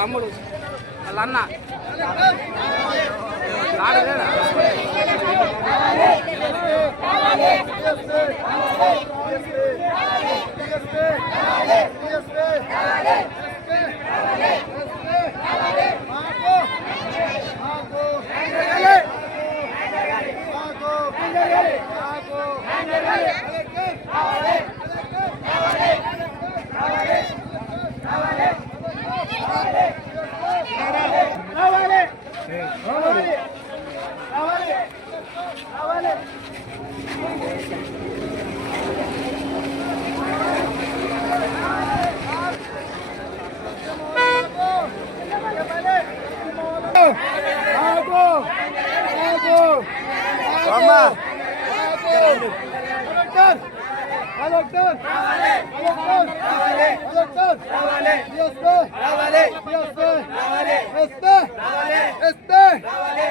తమ్ముడు వాళ్ళ అన్న. రావాలి రావాలి రావాలి రావాలి